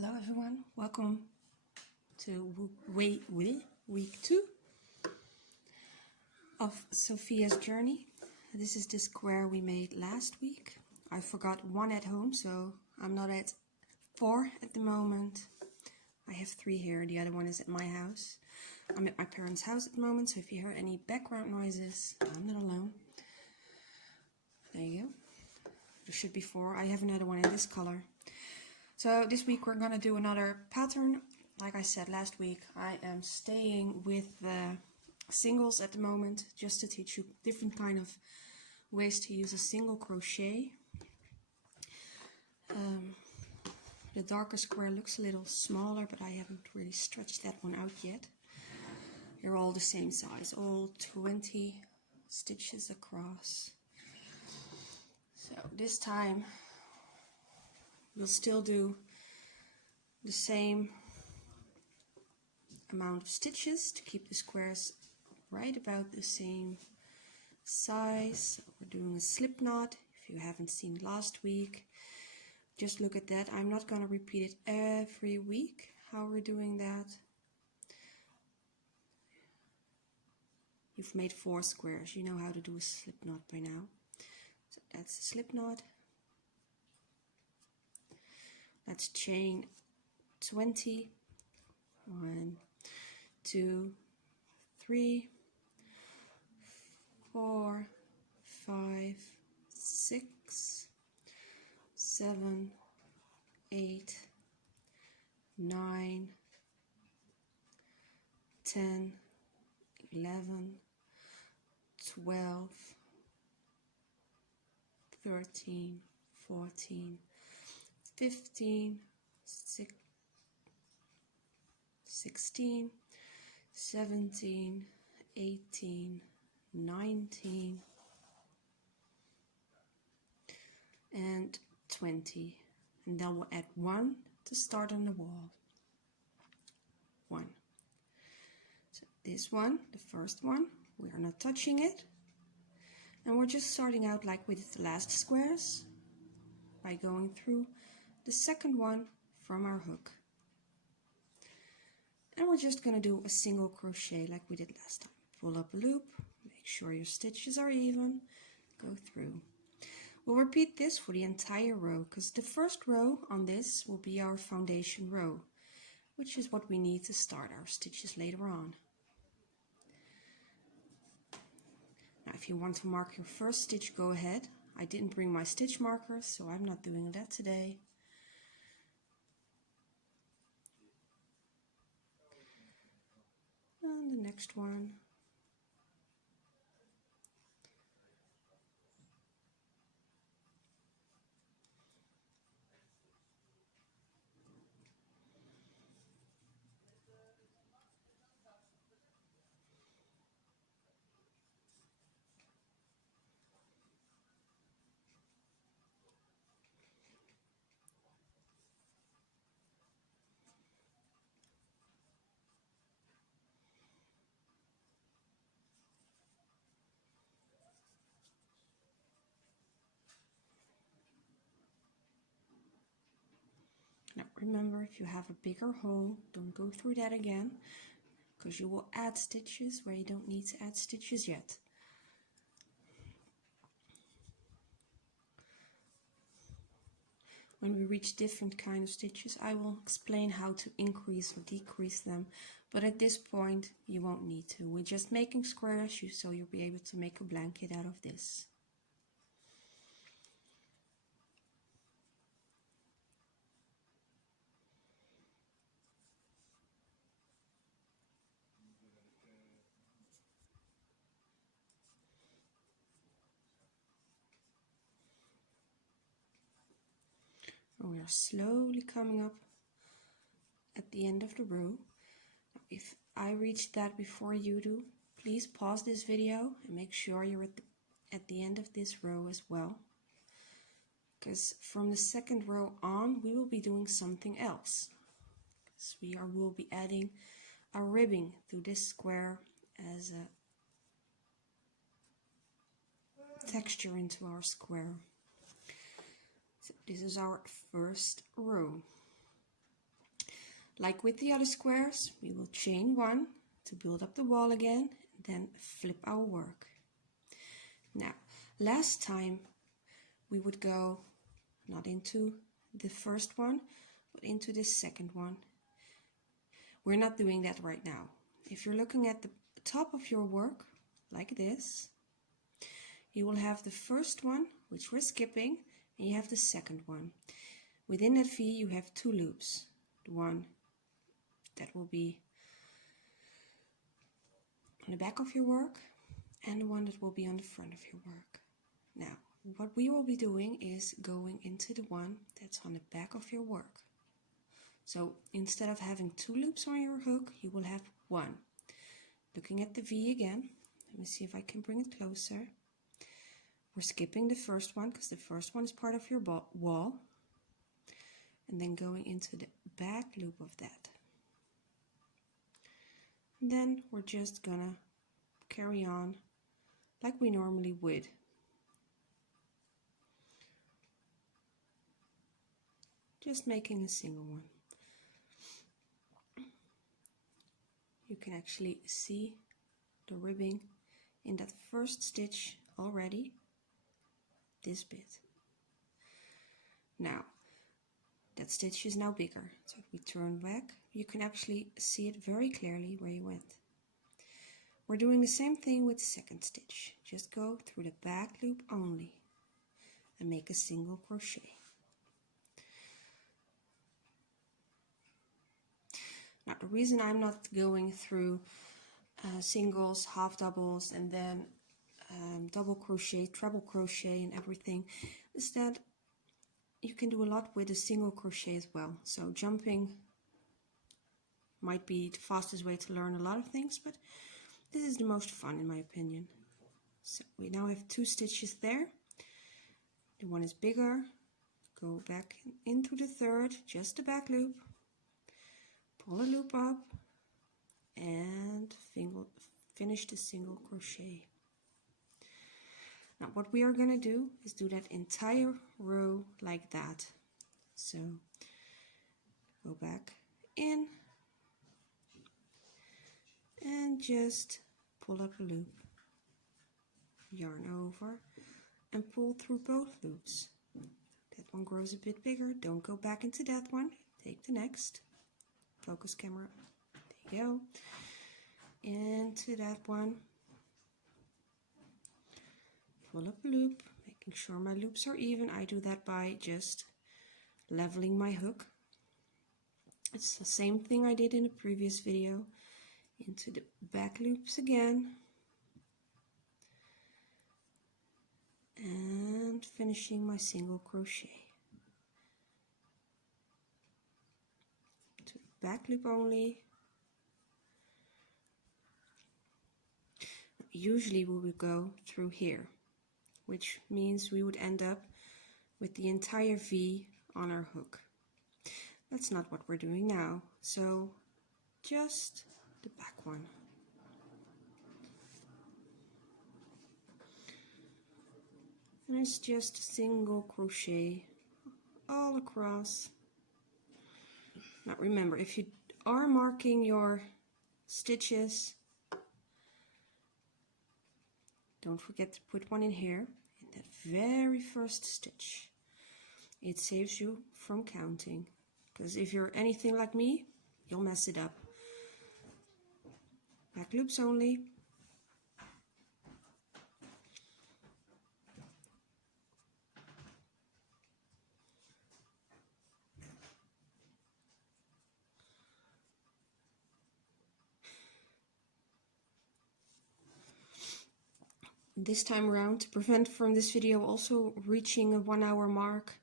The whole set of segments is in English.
Hello everyone, welcome to week 2 of Sophia's journey. This is the square we made last week. I forgot one at home, so I'm not at 4 at the moment. I have 3 here, the other one is at my house. I'm at my parents' house at the moment, so if you hear any background noises, I'm not alone. There you go. There should be 4. I have another one in this color. So this week we're going to do another pattern. Like I said last week, I am staying with the singles at the moment, just to teach you different kind of ways to use a single crochet. The darker square looks a little smaller, but I haven't really stretched that one out yet. They're all the same size, all 20 stitches across. So this time we'll still do the same amount of stitches to keep the squares right about the same size. We're doing a slip knot. If you haven't seen last week, just look at that. I'm not going to repeat it every week how we're doing that. You've made 4 squares. You know how to do a slip knot by now. So that's a slip knot. Let's chain 20. 1, 2, 3, 4, 5, 6, 7, 8, 9, 10, 11, 12, 13, 14, 15, 16, 17, 18, 19, and 20. And then we'll add 1 to start on the wall. 1. So this one, the first one, we are not touching it. And we're just starting out like we did the last squares by going through the second one from our hook. And we're just going to do a single crochet like we did last time. Pull up a loop, make sure your stitches are even, go through. We'll repeat this for the entire row, because the first row on this will be our foundation row, which is what we need to start our stitches later on. Now if you want to mark your first stitch, go ahead. I didn't bring my stitch markers, so I'm not doing that today. And the next one. Now remember, if you have a bigger hole, don't go through that again, because you will add stitches where you don't need to add stitches yet. When we reach different kind of stitches, I will explain how to increase or decrease them, but at this point you won't need to. We're just making squares, so you'll be able to make a blanket out of this. We are slowly coming up at the end of the row. If I reach that before you do, please pause this video and make sure you're at the end of this row as well. Because from the second row on, we will be doing something else. So we'll be adding a ribbing through this square as a texture into our square. So this is our first row. Like with the other squares, we will chain 1 to build up the wall again, and then flip our work. Now, last time we would go not into the first one, but into the second one. We're not doing that right now. If you're looking at the top of your work, like this, you will have the first one, which we're skipping, and you have the second one. Within that V, you have 2 loops. The one that will be on the back of your work, and the one that will be on the front of your work. Now, what we will be doing is going into the one that's on the back of your work. So instead of having 2 loops on your hook, you will have 1. Looking at the V again, let me see if I can bring it closer. We're skipping the first one because the first one is part of your wall, and then going into the back loop of that. And then we're just gonna carry on like we normally would. Just making a single one. You can actually see the ribbing in that first stitch already, this bit. Now, that stitch is now bigger, so if we turn back, you can actually see it very clearly where you went. We're doing the same thing with the second stitch. Just go through the back loop only and make a single crochet. Now, the reason I'm not going through singles, half doubles, and then double crochet, treble crochet and everything is that you can do a lot with a single crochet as well. So jumping might be the fastest way to learn a lot of things, but this is the most fun in my opinion. So we now have 2 stitches there. The one is bigger. Go back into the third, just the back loop. Pull a loop up and finish the single crochet. Now what we are going to do is do that entire row like that. So go back in and just pull up a loop, yarn over and pull through both loops. That one grows a bit bigger, don't go back into that one, take the next. Focus camera, there you go, into that one, pull up a loop, making sure my loops are even. I do that by just leveling my hook. It's the same thing I did in the previous video. Into the back loops again, and finishing my single crochet. Back loop only. Usually we would go through here, which means we would end up with the entire V on our hook. That's not what we're doing now, so just the back one. And it's just a single crochet all across. Now remember, if you are marking your stitches, don't forget to put one in here, in that very first stitch. It saves you from counting, because if you're anything like me, you'll mess it up. Back loops only. This time around, to prevent from this video also reaching a 1 hour mark,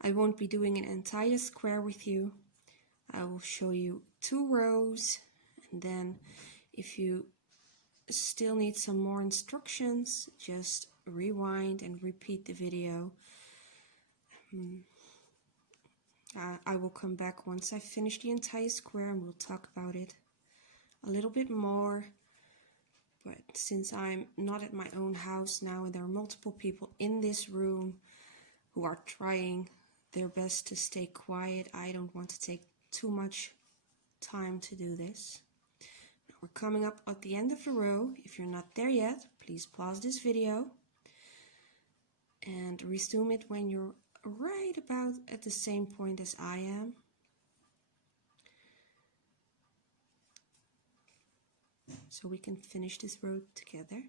I won't be doing an entire square with you. I will show you 2 rows, and then if you still need some more instructions, just rewind and repeat the video. I will come back once I finish the entire square and we'll talk about it a little bit more. But since I'm not at my own house now and there are multiple people in this room who are trying their best to stay quiet, I don't want to take too much time to do this. Now we're coming up at the end of the row. If you're not there yet, please pause this video and resume it when you're right about at the same point as I am. So we can finish this row together.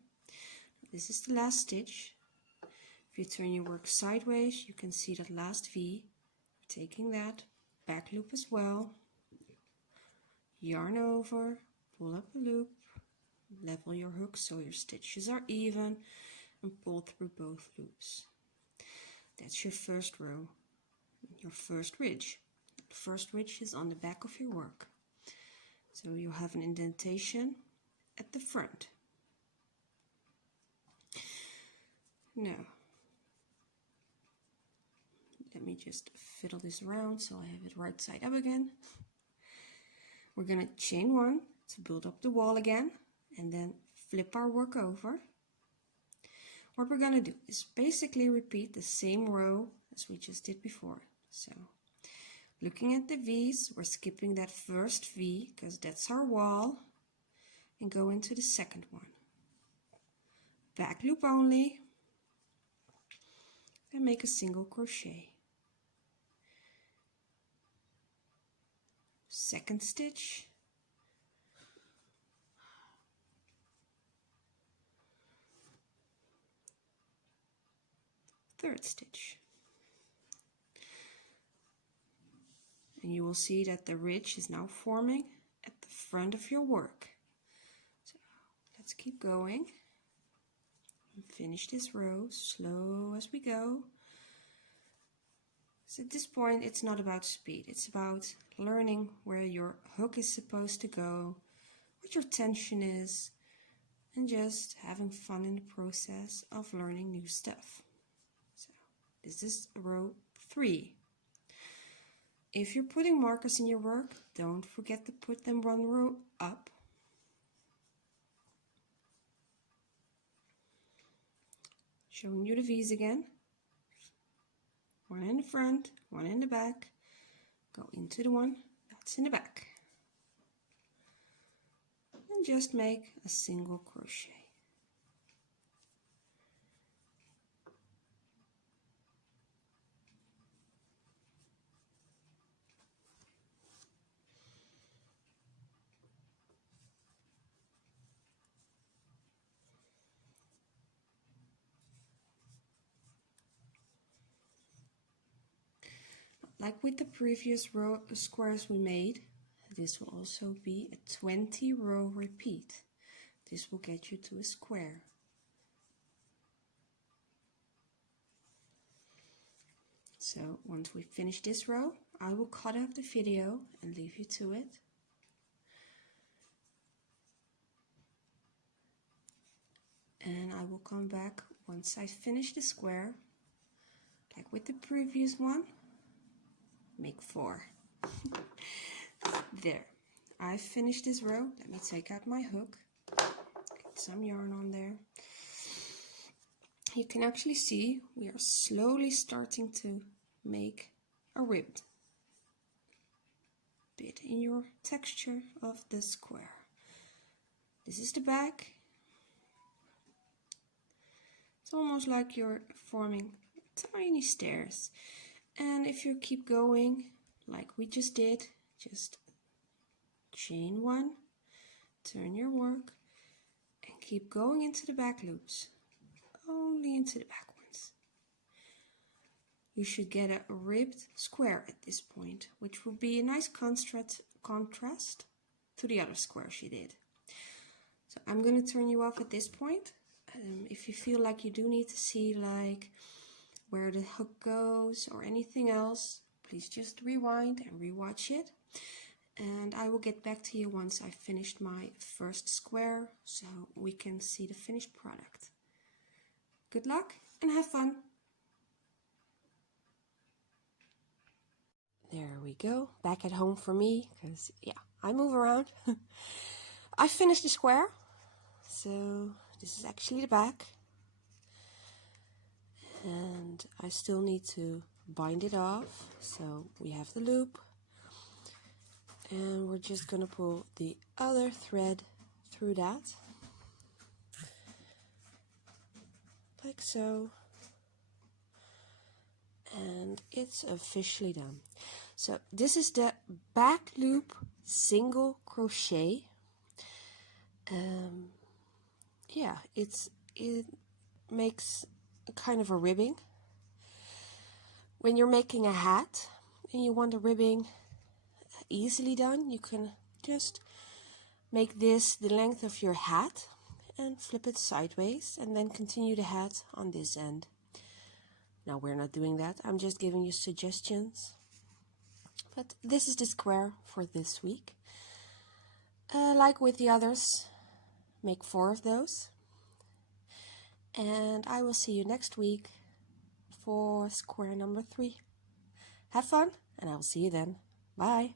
This is the last stitch. If you turn your work sideways, you can see that last V. Taking that back loop as well, yarn over, pull up a loop, level your hook so your stitches are even, and pull through both loops. That's your first row, your first ridge. The first ridge is on the back of your work. So you have an indentation at the front. Now, let me just fiddle this around so I have it right side up again. We're going to chain one to build up the wall again and then flip our work over. What we're going to do is basically repeat the same row as we just did before. So looking at the V's, we're skipping that first V because that's our wall and go into the second one. Back loop only and make a single crochet. Second stitch, third stitch, and you will see that the ridge is now forming at the front of your work. So let's keep going and finish this row slow as we go. So at this point it's not about speed, it's about learning where your hook is supposed to go, what your tension is, and just having fun in the process of learning new stuff. So this is row 3. If you're putting markers in your work, don't forget to put them one row up. Showing you the V's again. One in the front, one in the back. Go into the one that's in the back. And just make a single crochet. Like with the previous row squares we made, this will also be a 20 row repeat. This will get you to a square. So once we finish this row, I will cut off the video and leave you to it. And I will come back once I finish the square, like with the previous one. Make 4. There, I've finished this row. Let me take out my hook, get some yarn on there. You can actually see we are slowly starting to make a ribbed bit in your texture of the square. This is the back. It's almost like you're forming tiny stairs. And if you keep going, like we just did, just chain one, turn your work, and keep going into the back loops, only into the back ones. You should get a ribbed square at this point, which will be a nice contrast to the other squares you did. So I'm going to turn you off at this point. If you feel like you do need to see like where the hook goes or anything else, please just rewind and rewatch it. And I will get back to you once I've finished my first square so we can see the finished product. Good luck and have fun! There we go, back at home for me, because yeah, I move around. I finished the square, so this is actually the back. And I still need to bind it off, so we have the loop And we're just going to pull the other thread through that, like so, and it's officially done. So this is the back loop single crochet. Yeah, it makes a kind of a ribbing. When you're making a hat and you want the ribbing easily done, you can just make this the length of your hat and flip it sideways and then continue the hat on this end. Now we're not doing that, I'm just giving you suggestions. But this is the square for this week. Like with the others, make 4 of those. And I will see you next week for square number 3. Have fun, and I will see you then. Bye.